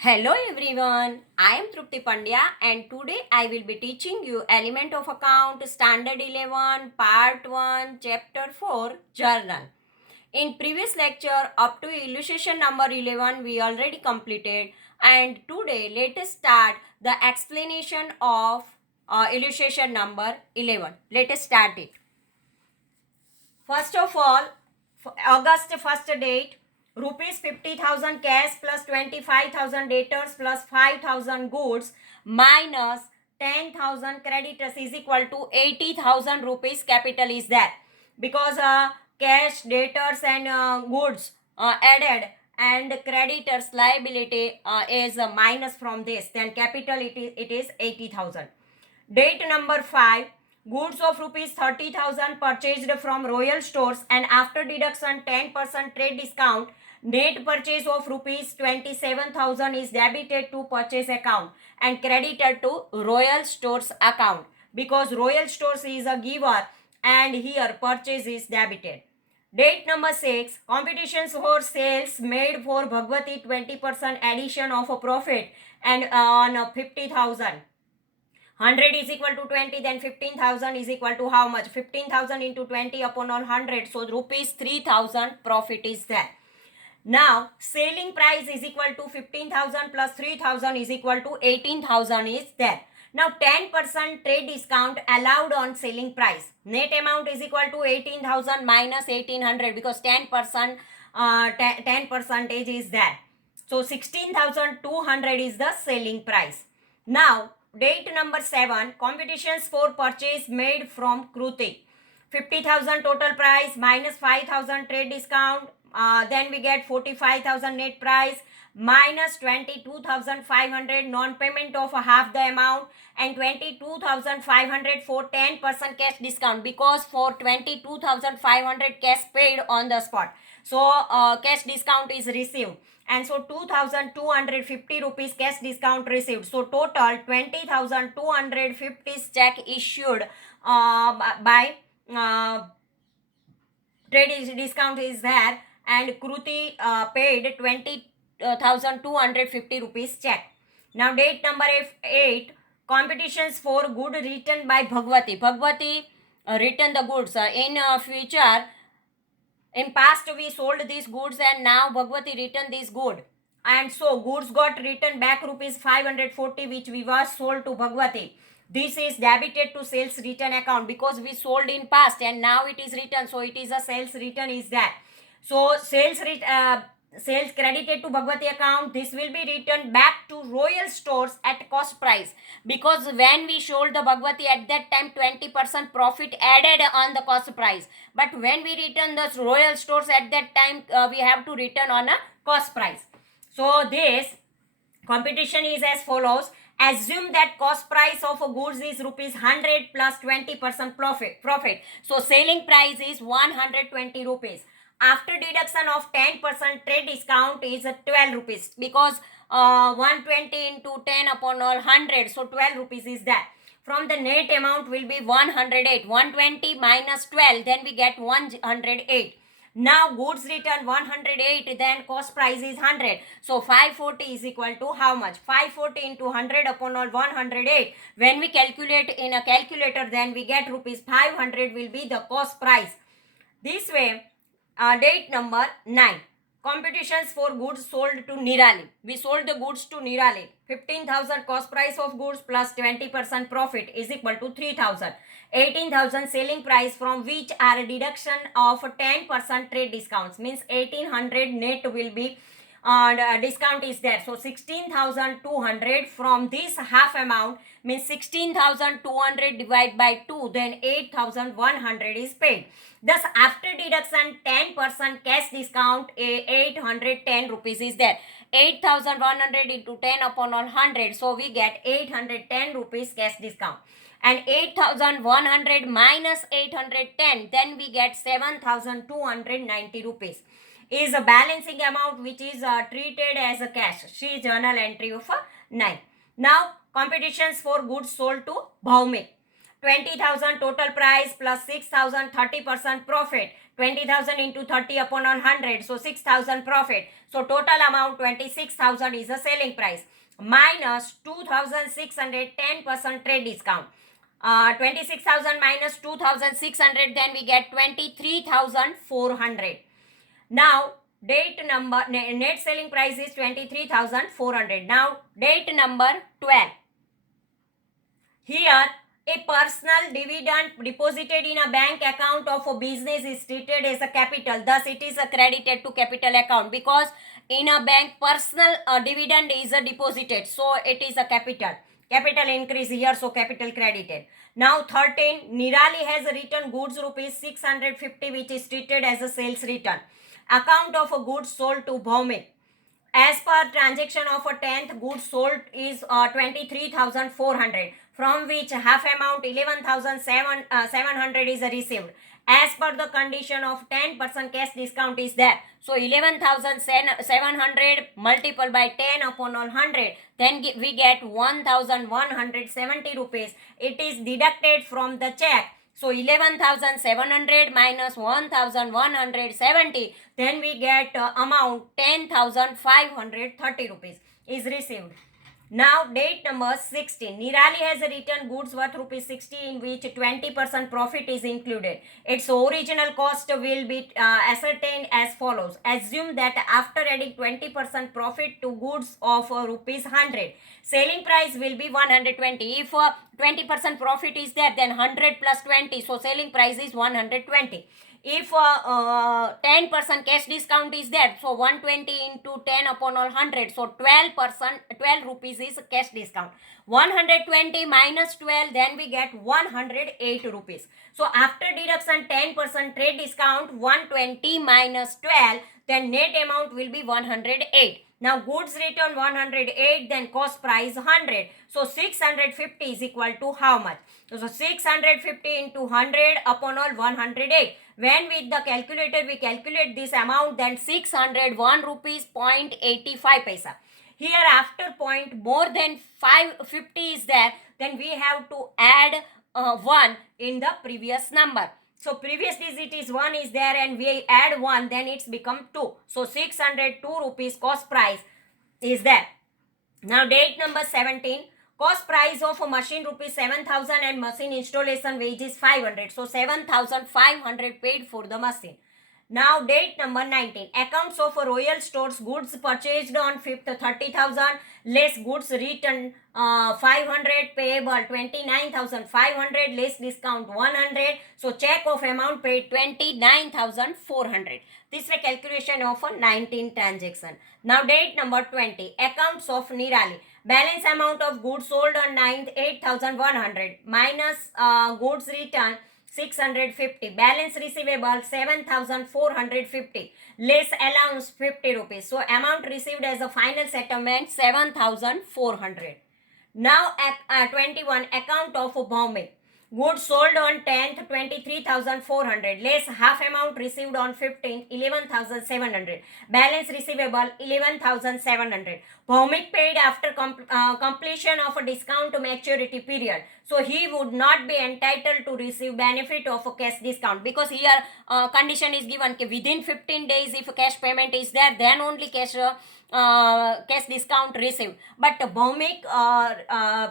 Hello everyone, I am Trupti Pandya and today I will be teaching you Element of Account Standard 11 Part 1 Chapter 4 Journal. In previous lecture up to illustration number 11 we already completed, and today let us start the explanation of illustration number 11. Let us start it. First of all, August 1st date, rupees 50,000 cash plus 25,000 debtors plus 5,000 goods minus 10,000 creditors is equal to 80,000 rupees capital is there. Because cash, debtors and goods added and creditors liability is minus from this, then capital it is 80,000. Date number 5, goods of rupees 30,000 purchased from Royal Stores and after deduction 10% trade discount, net purchase of rupees 27,000 is debited to purchase account and credited to Royal Stores account, because Royal Stores is a giver and here purchase is debited. Date number 6, competitions for sales made for Bhagwati 20% addition of a profit and on 50,000. 100 is equal to 20, then 15,000 is equal to how much? 15,000 into 20 upon all 100. So rupees 3,000 profit is there. Now selling price is equal to 15,000 plus 3,000 is equal to 18,000 is there. Now 10% trade discount allowed on selling price. Net amount is equal to 18,000 minus 1,800 because 10% is there. So 16,200 is the selling price. Now date number 7, competitions for purchase made from Kruti. 50,000 total price minus 5,000 trade discount. Then we get 45,000 net price minus 22,500 non-payment of half the amount and 22,500 for 10% cash discount, because for 22,500 cash paid on the spot. So cash discount is received, and so 2,250 rupees cash discount received. So total 20,250 check issued by trade discount is there, and Kruti paid 20,250 rupees check. Now date number 8, competitions for good written by Bhagwati. Bhagwati written the goods in future. In past we sold these goods and now Bhagwati returned this good, and so goods got returned back rupees 540 which we was sold to Bhagwati. This is debited to sales return account because we sold in past and now it is returned, so it is a sales return is that. So sales credited to Bhagwati account, this will be returned back to Royal Stores at cost price, because when we sold the Bhagwati at that time 20% profit added on the cost price, but when we return the Royal Stores at that time we have to return on a cost price. So this competition is as follows. Assume that cost price of a goods is rupees 100 plus 20% profit. So selling price is 120 rupees. After deduction of 10% trade discount is 12 rupees, because 120 into 10 upon all 100, so 12 rupees is that. From the net amount will be 108. 120 minus 12, then we get 108. Now goods return 108, then cost price is 100. So 540 is equal to how much? 540 into 100 upon all 108. When we calculate in a calculator, then we get rupees 500 will be the cost price. This way, date number 9, competitions for goods sold to Nirali. We sold the goods to Nirali. 15,000 cost price of goods plus 20% profit is equal to 3,000. 18,000 selling price, from which are a deduction of 10% trade discounts, means 1,800 net will be discount is there. So 16,200 from this half amount means 16,200 divided by 2, then 8,100 is paid. Thus after deduction 10% cash discount 810 rupees is there. 8,100 into 10 upon 100, so we get 810 rupees cash discount. And 8,100 minus 810, then we get 7,290 rupees is a balancing amount which is treated as a cash. See journal entry of 9. Now competitions for goods sold to Bhaumik. 20,000 total price plus 6,000, 30% profit. 20,000 into 30 upon 100, so 6,000 profit. So total amount 26,000 is the selling price. Minus 2,600, 10% trade discount. 26,000 minus 2,600, then we get 23,400. Now date number, net selling price is 23,400. Now date number 12. Here a personal dividend deposited in a bank account of a business is treated as a capital. Thus it is credited to capital account, because in a bank personal dividend is deposited, so it is a capital increase here, so capital credited. Now 13, Nirali has written goods rupees 650 which is treated as a sales return. Account of a goods sold to Bhaumik. As per transaction of a 10th, goods sold is 23,400, from which half amount 11,700 is received. As per the condition of 10% cash discount is there. So 11,700 multiplied by 10 upon 100, then we get 1,170 rupees. It is deducted from the check. So 11,700 minus 1,170, then we get amount 10,530 rupees is received. Now date number 16. Nirali has written goods worth rupees 60 in which 20% profit is included. Its original cost will be ascertained as follows. Assume that after adding 20% profit to goods of rupees 100, selling price will be 120. If 20% profit is there, then 100 plus 20, so selling price is 120. If 10% cash discount is there, so 120 into 10 upon all 100, so 12 rupees is cash discount. 120 minus 12, then we get 108 rupees. So after deduction 10% trade discount, 120 minus 12, then net amount will be 108. Now goods return 108, then cost price 100. So 650 is equal to how much? So 650 into 100 upon all 108. When with the calculator we calculate this amount, then 601 rupees 0.85 paisa. Here after point more than 550 is there, then we have to add 1 in the previous number. So previous digit is 1 is there and we add 1, then it's become 2. So 602 rupees cost price is there. Now date number 17. Cost price of a machine rupees 7,000 and machine installation wage is 500. So 7,500 paid for the machine. Now date number 19. Accounts of Royal Stores goods purchased on 5th 30,000 less goods returned 500 payable 29,500 less discount 100. So check of amount paid 29,400. This is a calculation of a 19 transaction. Now date number 20. Accounts of Nirali. Balance amount of goods sold on 9th 8,100 minus goods returned 650. Balance receivable 7,450. Less allowance 50 rupees. So amount received as a final settlement 7,400. Now at 21. Account of Bhaumik. Goods sold on 10th 23,400 less half amount received on 15th 11,700. Balance receivable 11,700. Bhaumik paid after completion of a discount maturity period. So he would not be entitled to receive benefit of a cash discount, because here condition is given within 15 days if cash payment is there, then only cash discount received. But Bhaumik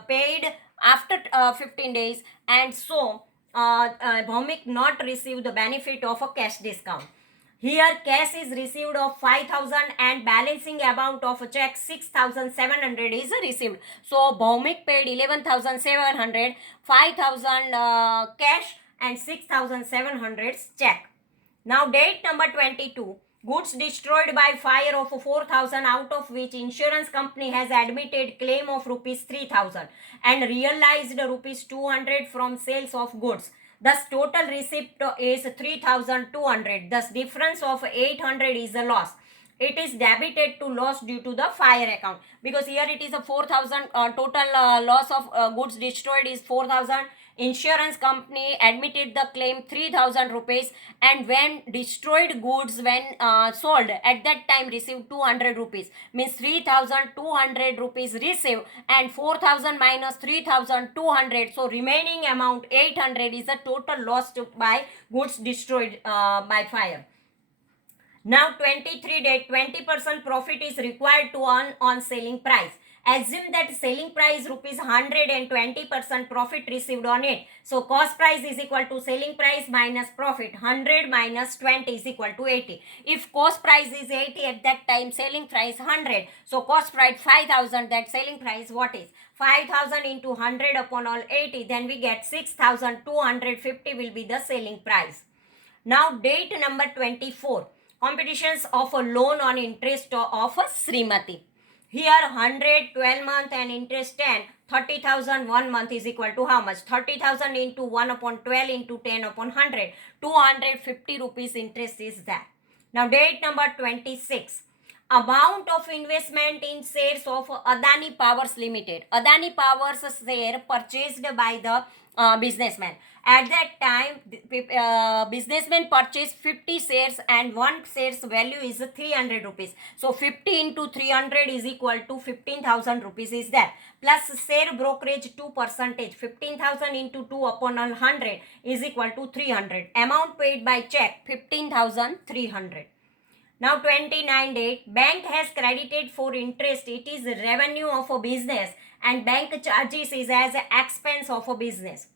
paid after 15 days, and so Bhaumik not receive the benefit of a cash discount. Here cash is received of 5,000 and balancing amount of a check 6,700 is received. So Bhaumik paid 11,700, 5,000 cash and 6,700 check. Now date number 22. Goods destroyed by fire of 4,000, out of which insurance company has admitted claim of rupees 3,000 and realized rupees 200 from sales of goods. Thus total receipt is 3,200. Thus difference of 800 is a loss. It is debited to loss due to the fire account, because here it is a 4,000 total loss of goods destroyed is 4,000 insurance company admitted the claim 3000 rupees, and when destroyed goods when sold at that time received 200 rupees, means 3200 rupees received and 4000 minus 3200, so remaining amount 800 is the total lost by goods destroyed by fire. Now 23 date, 20% profit is required to earn on selling price. Assume that selling price rupees 100 and 20% profit received on it. So cost price is equal to selling price minus profit. 100 minus 20 is equal to 80. If cost price is 80 at that time, selling price 100. So cost price 5000, that selling price what is? 5000 into 100 upon all 80, then we get 6250 will be the selling price. Now date number 24. Competitions of a loan on interest of a Srimati. Here 100, 12 month and interest 10. 30,000 1 month is equal to how much? 30,000 into 1 upon 12 into 10 upon 100. 250 rupees interest is that. Now date number 26. Amount of investment in shares of Adani Powers Limited. Adani Powers share purchased by the businessman. At that time, businessman purchased 50 shares and one share's value is 300 rupees. So 50 into 300 is equal to 15,000 rupees is there. Plus share brokerage 2%. 15,000 into 2 upon 100 is equal to 300. Amount paid by check 15,300. Now 29 date, bank has credited for interest. It is revenue of a business and bank charges is as an expense of a business.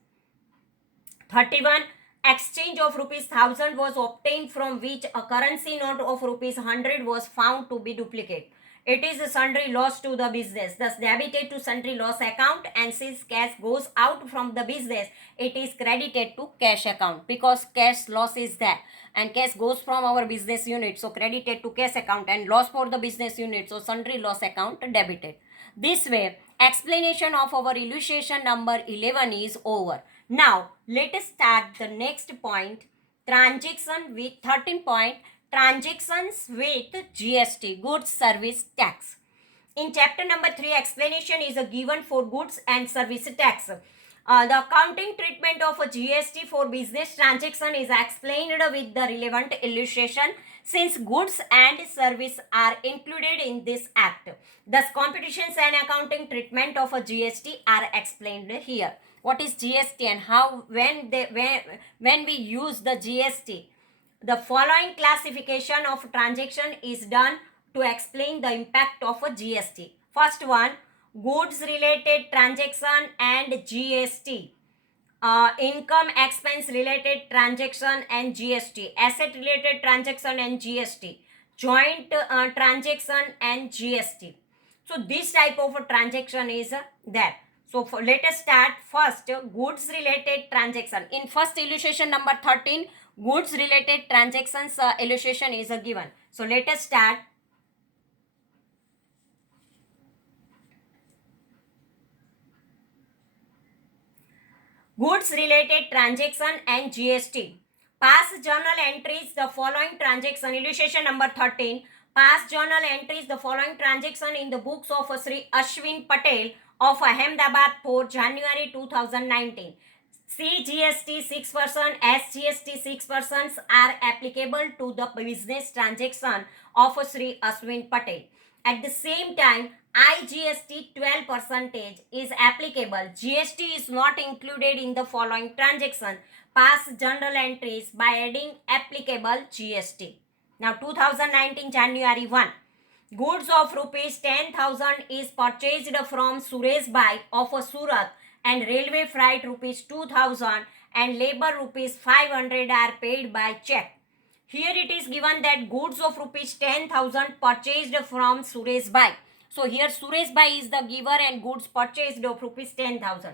31. Exchange of rupees 1000 was obtained from which a currency note of rupees 100 was found to be duplicate. It is a sundry loss to the business, thus debited to sundry loss account, and since cash goes out from the business, it is credited to cash account because cash loss is there and cash goes from our business unit, so credited to cash account, and loss for the business unit, so sundry loss account debited. This way, explanation of our illustration number 11 is over. Now, let us start the next point, transaction with 13 point, transactions with GST, goods service tax. In chapter number 3, explanation is given for goods and service tax. The accounting treatment of a GST for business transaction is explained with the relevant illustration since goods and service are included in this act. Thus, competitions and accounting treatment of a GST are explained here. What is GST and how when we use the GST? The following classification of transaction is done to explain the impact of a GST. First one, goods related transaction and GST. Income expense related transaction and GST. Asset related transaction and GST. Joint transaction and GST. So this type of a transaction is there. So let us start first goods related transaction. In first illustration number 13, goods related transactions illustration is given. So let us start. Goods related transaction and GST. Past journal entries the following transaction. Illustration number 13. Past journal entries the following transaction in the books of Sri Ashwin Patel of Ahmedabad for January 2019. CGST 6%, SGST 6% are applicable to the business transaction of Sri Ashwin Patel. At the same time, IGST 12% is applicable. GST is not included in the following transaction. Past journal entries by adding applicable GST. Now 2019 January 1. Goods of rupees 10,000 is purchased from Suresh Bhai of Surat and railway freight rupees 2,000 and labor rupees 500 are paid by check. Here it is given that goods of rupees 10,000 purchased from Suresh Bhai. So here Suresh Bhai is the giver and goods purchased of rupees 10,000.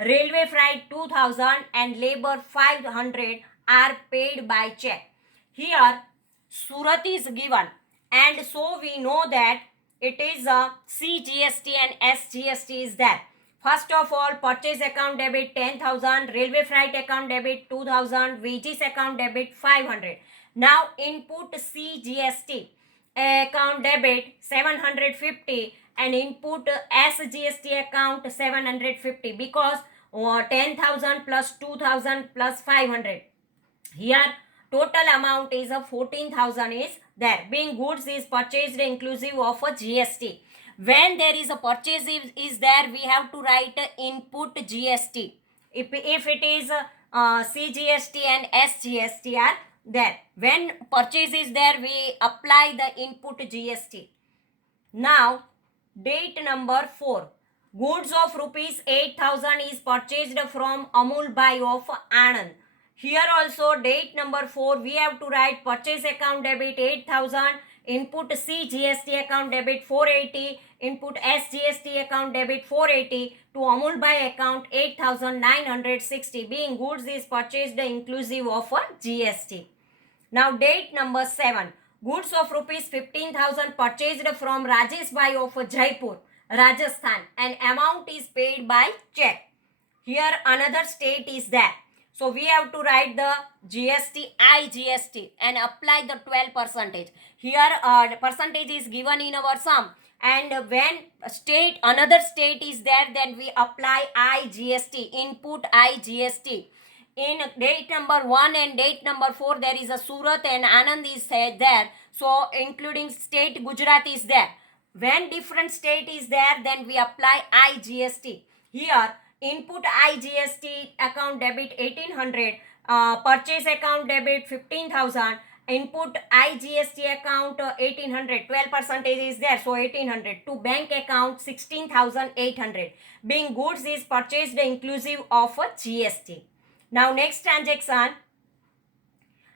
Railway freight 2,000 and labor 500 are paid by check. Here Surat is given and so we know that it is a CGST and SGST is there. First of all, purchase account debit 10,000, railway freight account debit 2,000, wages account debit 500. Now input CGST account debit 750 and input SGST account 750 because 10,000 plus 2,000 plus 500. Here total amount is 14,000 is there. Being goods is purchased inclusive of a GST. When there is a purchase is there, we have to write input GST. If it is CGST and SGST are there. When purchase is there, we apply the input GST. Now, date number 4. Goods of rupees 8,000 is purchased from Amul Bhai of Anand. Here also date number 4, we have to write purchase account debit 8,000, input C GST account debit 480, input S GST account debit 480 to Amul Bhai account 8,960. Being goods is purchased inclusive of a GST. Now date number 7. Goods of rupees 15,000 purchased from Rajesh Bhai of Jaipur, Rajasthan, and amount is paid by check. Here another state is there. So we have to write the GST, IGST and apply the 12%. Here the percentage is given in our sum, and when another state is there, then we apply IGST, input IGST. In date number 1 and date number 4 there is a Surat and Anand is there, so including state Gujarat is there. When different state is there, then we apply IGST. Here input IGST account debit 1800, purchase account debit 15,000, input IGST account 1800, 12% is there, so 1800 to bank account 16,800. Being goods is purchased inclusive of a GST. Now next transaction,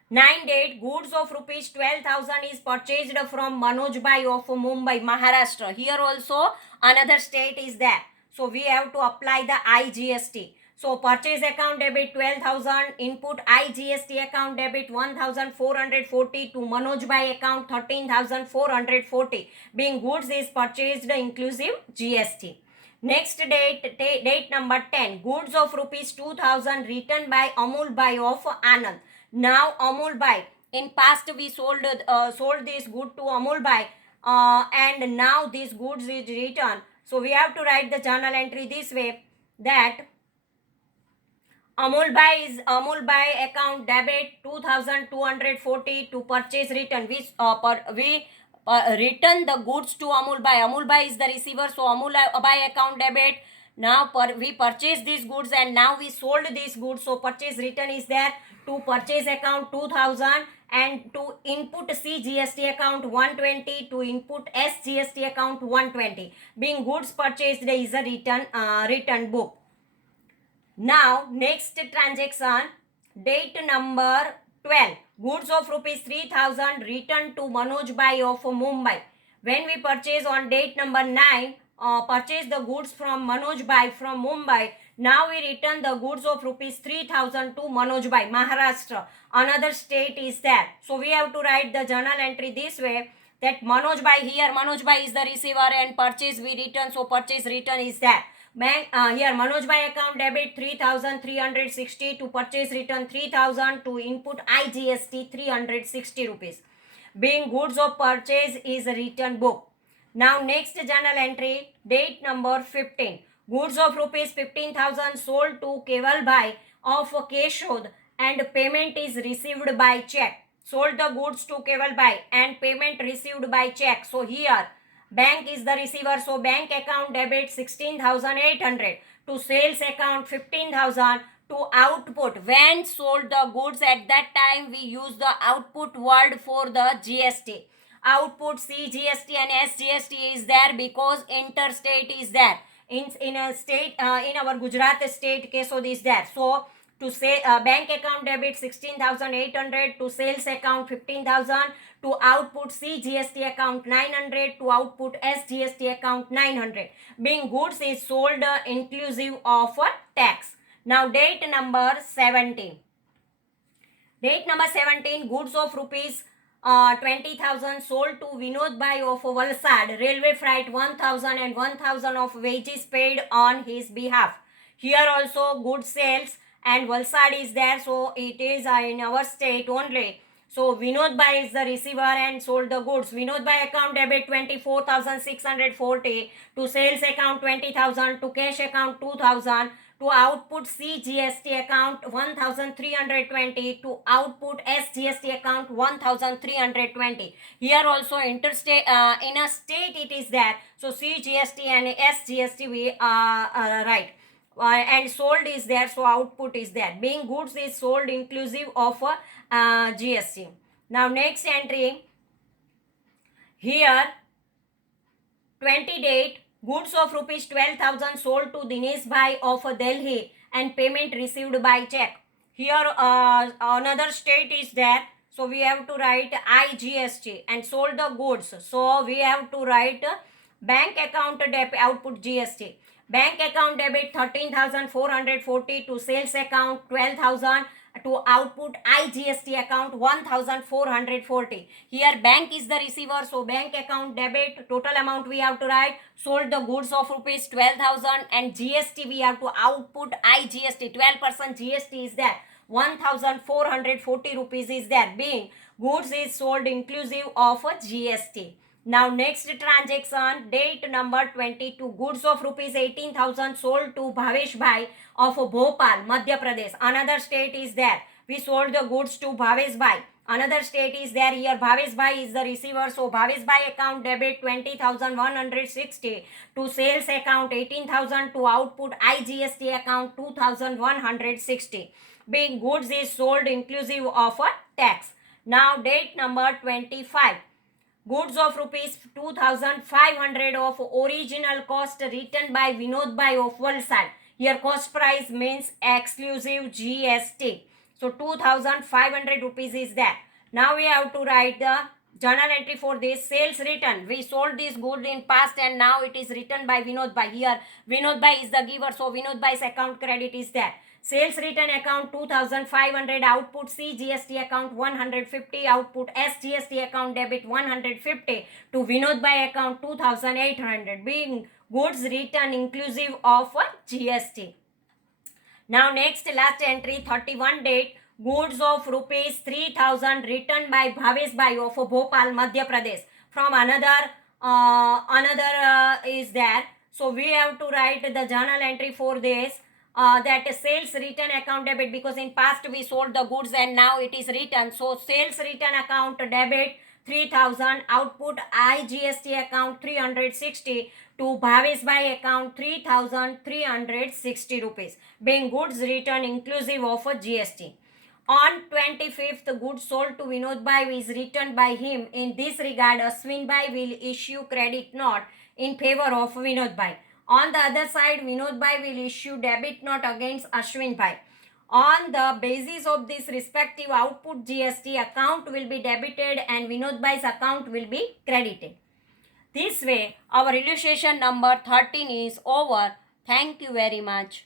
9 date, goods of rupees 12,000 is purchased from Manoj Bhai of Mumbai, Maharashtra. Here also another state is there, so we have to apply the IGST. So purchase account debit 12,000, input IGST account debit 1,440 to Manoj Bhai account 13,440. Being goods is purchased inclusive GST. Next date number 10, goods of rupees 2,000 returned by Amul Bhai of Anand. Now Amul Bhai, in past we sold this good to Amul Bhai, and now this goods is returned. So we have to write the journal entry this way, that Amul Bhai account debit 2,240 to purchase return. We return the goods to Amul Bhai. Amul Bhai is the receiver, so Amul Bhai account debit. Now we purchase these goods and now we sold these goods, so purchase return is there. To purchase account 2,000 and to input C GST account 120, to input S GST account 120. Being goods purchased is a return book. Now next transaction, date number 12, goods of rupees 3,000 returned to Manoj Bhai of Mumbai. When we purchase on date number 9, purchase the goods from Manoj Bhai from Mumbai. Now we return the goods of rupees 3,000 to Manoj Bhai, Maharashtra. Another state is there. So we have to write the journal entry this way, that Manoj Bhai, here Manoj Bhai is the receiver and purchase we return, so purchase return is there. Here Manoj Bhai account debit 3,360 to purchase return 3,000 to input IGST 360 rupees. Being goods of purchase is a return book. Now next journal entry, date number 15. Goods of rupees 15,000 sold to Keval Bhai of Keshod and payment is received by check. Sold the goods to Keval Bhai and payment received by check. So here bank is the receiver, so bank account debit 16,800 to sales account 15,000 to output. When sold the goods, at that time we use the output word for the GST. Output C GST and S GST is there because interstate is there. In a state, in our Gujarat state, Kesod is there. So to say bank account debit 16,800 to sales account 15,000 to output C GST account 900 to output S GST account 900. Being goods is sold inclusive of tax. Now date number 17. Date number 17, goods of rupees 20,000 sold to Vinod Bhai of Valsad. Railway freight 1,000 and 1,000 of wages paid on his behalf. Here also goods sales and Valsad is there, so it is in our state only. So Vinod Bhai is the receiver and sold the goods. Vinod Bhai account debit 24,640 to sales account 20,000 to cash account 2,000 to output C GST account 1320 to output S GST account 1320. Here also interstate in a state it is there. So C GST and S GST we write. And sold is there, so output is there. Being goods is sold inclusive of GST. Now next entry here 20 date goods of rupees 12,000 sold to Dinesh Bhai of Delhi and payment received by check. Here another state is there, so we have to write IGST and sold the goods, so we have to write bank account debit output GST. Bank account debit 13,440 to sales account 12,000 to output IGST account 1440. Here bank is the receiver, so bank account debit total amount we have to write, sold the goods of rupees 12,000 and GST we have to output IGST 12% GST is there, 1440 rupees is there, being goods is sold inclusive of GST. Now next transaction date number 22 goods of rupees 18,000 sold to Bhavesh Bhai of Bhopal, Madhya Pradesh. Another state is there. We sold the goods to Bhavesh Bhai. Another state is there. Here Bhavesh Bhai is the receiver. So Bhavesh Bhai account debit 20,160 to sales account 18,000 to output IGST account 2,160. Being goods is sold inclusive of a tax. Now date number 25. Goods of rupees 2,500 of original cost written by Vinod Bhai of Valsad. Here cost price means exclusive GST. So 2,500 rupees is there. Now we have to write the journal entry for this. Sales return. We sold this good in past and now it is written by Vinod Bhai. Here Vinod Bhai is the giver, so Vinod Bhai's account credit is there. Sales return account 2,500, output C GST account 150, output S GST account debit 150 to Vinod Bhai account 2,800, being goods return inclusive of GST. Now next last entry 31 date goods of rupees 3,000 returned by Bhavesh Bhai of Bhopal, Madhya Pradesh from another is there. So we have to write the journal entry for this. That sales return account debit, because in past we sold the goods and now it is returned. So sales return account debit 3,000, output IGST account 360 to Bhavesh Bhai account 3,360 rupees, being goods return inclusive of GST. On 25th, goods sold to Vinod Bhai is returned by him. In this regard, Ashwin Bhai will issue credit note in favor of Vinod Bhai. On the other side, Vinod Bhai will issue debit note against Ashwin Bhai. On the basis of this respective output GST, account will be debited and Vinod Bhai's account will be credited. This way, our illustration number 13 is over. Thank you very much.